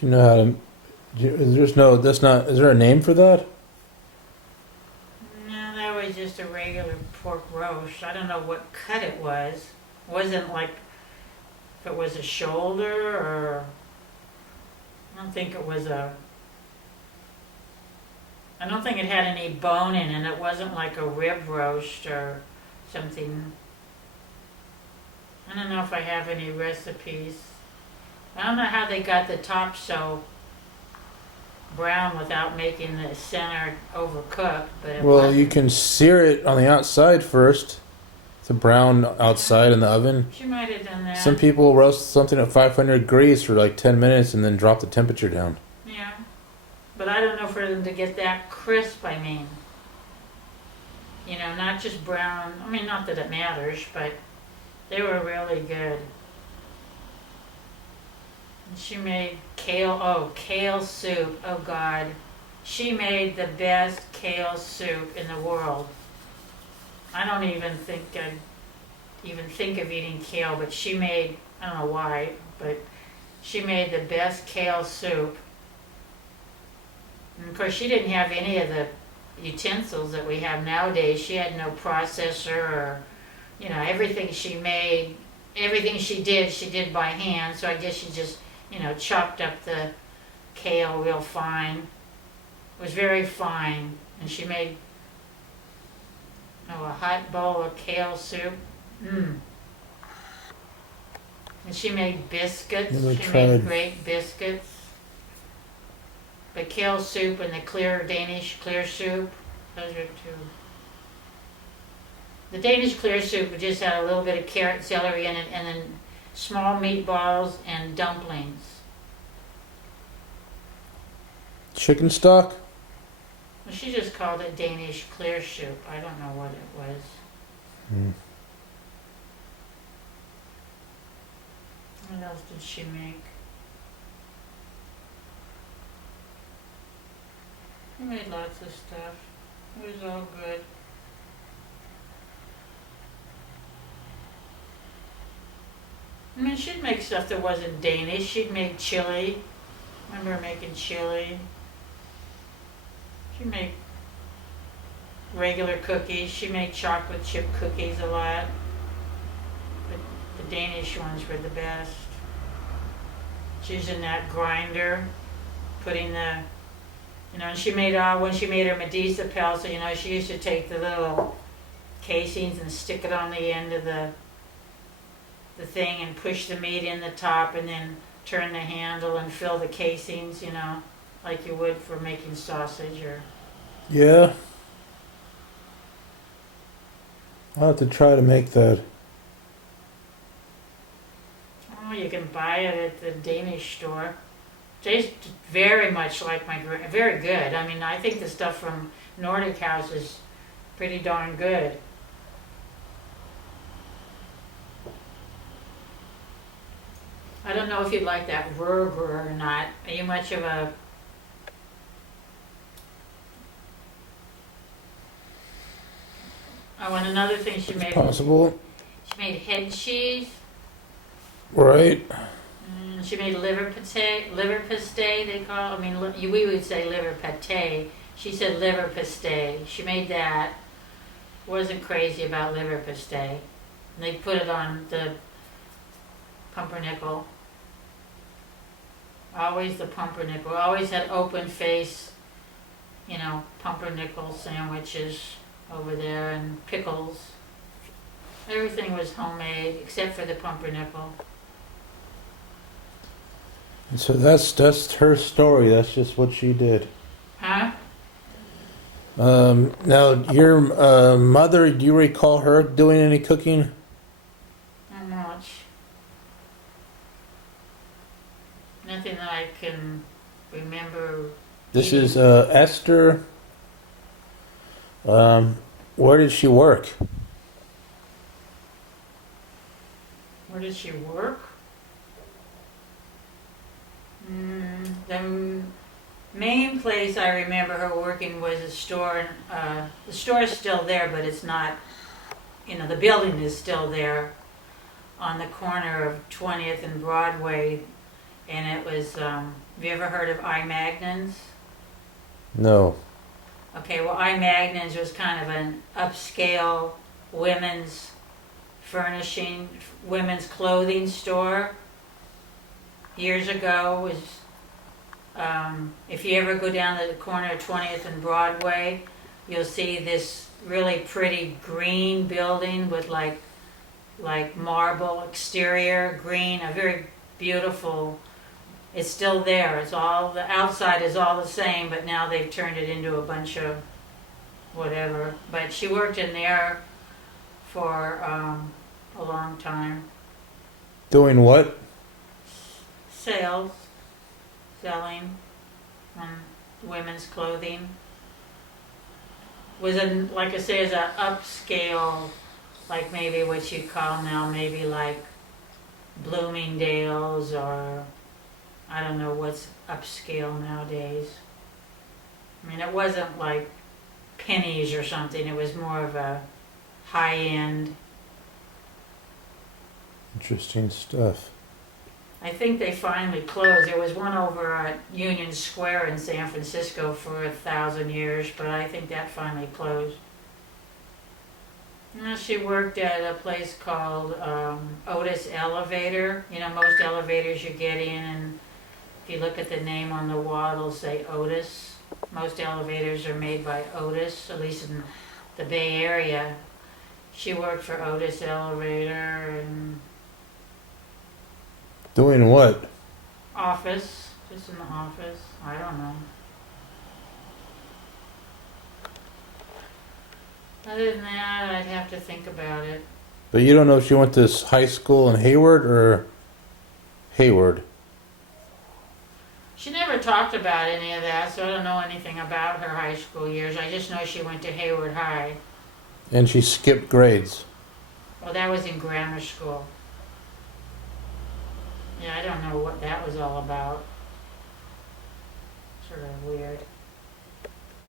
You know how to. There's no. That's not. Is there a name for that? No, that was just a regular pork roast. I don't know what cut it was. It wasn't like if it was a shoulder or I don't think it was a. I don't think it had any bone in it. It wasn't like a rib roast or something. I don't know if I have any recipes. I don't know how they got the top so brown without making the center overcooked, but it Well, you wasn't. can sear it on the outside first. The brown outside in the oven. She might have done that. Some people roast something at 500 degrees for like 10 minutes and then drop the temperature down. Yeah, but I don't know for them to get that crisp. I mean, not just brown. I mean, not that it matters, but they were really good. And she made kale soup. Oh God, she made the best kale soup in the world. I don't even think I'd even think of eating kale, but she made, I don't know why, but she made the best kale soup. And of course, she didn't have any of the utensils that we have nowadays. She had no processor or, everything she made, everything she did by hand. So I guess she just, chopped up the kale real fine. It was very fine. And she made a hot bowl of kale soup. And she made biscuits. Never She tried. made great biscuits. The kale soup and the Danish clear soup. Those are two. The Danish clear soup just had a little bit of carrot, celery in it, and then small meatballs and dumplings. Chicken stock? Well, she just called it Danish clear soup. I don't know what it was. Mm. What else did she make? She made lots of stuff. It was all good. I mean, she'd make stuff that wasn't Danish. She'd make chili. I remember her making chili. She made regular cookies. She made chocolate chip cookies a lot. But the Danish ones were the best. She's in that grinder, putting the, and she made when she made her Medusa pelsa, she used to take the little casings and stick it on the end of the thing and push the meat in the top and then turn the handle and fill the casings, like you would for making sausage or. Yeah. I'll have to try to make that. Oh, you can buy it at the Danish store. Tastes very much like very good. I mean, I think the stuff from Nordic House is pretty darn good. I don't know if you'd like that burger or not. Are you much of a... Oh, and another thing she made... Possible. She made head cheese. Right. She made liver pastei, they call it. I mean, we would say liver pate. She said liver pastei. She made that. Wasn't crazy about liver pastei. And they put it on the pumpernickel. Always the pumpernickel. Always had open face, pumpernickel sandwiches over there and pickles. Everything was homemade except for the pumpernickel. And so that's her story. That's just what she did. Huh? Now, your mother, do you recall her doing any cooking? Not much. Nothing that I can remember. This is Esther. Where did she work? Where did she work? The main place I remember her working was a store. The store is still there, but it's not, the building is still there on the corner of 20th and Broadway. and it was, have you ever heard of I Magnans? No. Okay, well, I Magnans was kind of an upscale women's furnishing, women's clothing store. Years ago was, if you ever go down the corner of 20th and Broadway, you'll see this really pretty green building with like marble exterior, green, a very beautiful. It's still there. It's all, the outside is all the same, but now they've turned it into a bunch of whatever. But she worked in there for a long time. Doing what? Sales, selling women's clothing. Was in, like I say, is a upscale, like maybe what you'd call now maybe like Bloomingdale's, or I don't know what's upscale nowadays. I mean, it wasn't like Pennies or something. It was more of a high-end. Interesting stuff. I think they finally closed. There was one over at Union Square in San Francisco for 1,000 years, but I think that finally closed. She worked at a place called Otis Elevator. You know, most elevators you get in, and if you look at the name on the wall, it'll say Otis. Most elevators are made by Otis, at least in the Bay Area. She worked for Otis Elevator and Doing what? office, just in the office. I don't know. Other than that, I'd have to think about it. But you don't know if she went to high school in Hayward or Hayward. She never talked about any of that, so I don't know anything about her high school years. I just know she went to Hayward High. And she skipped grades. Well, that was in grammar school. Yeah, I don't know what that was all about. Sort of weird.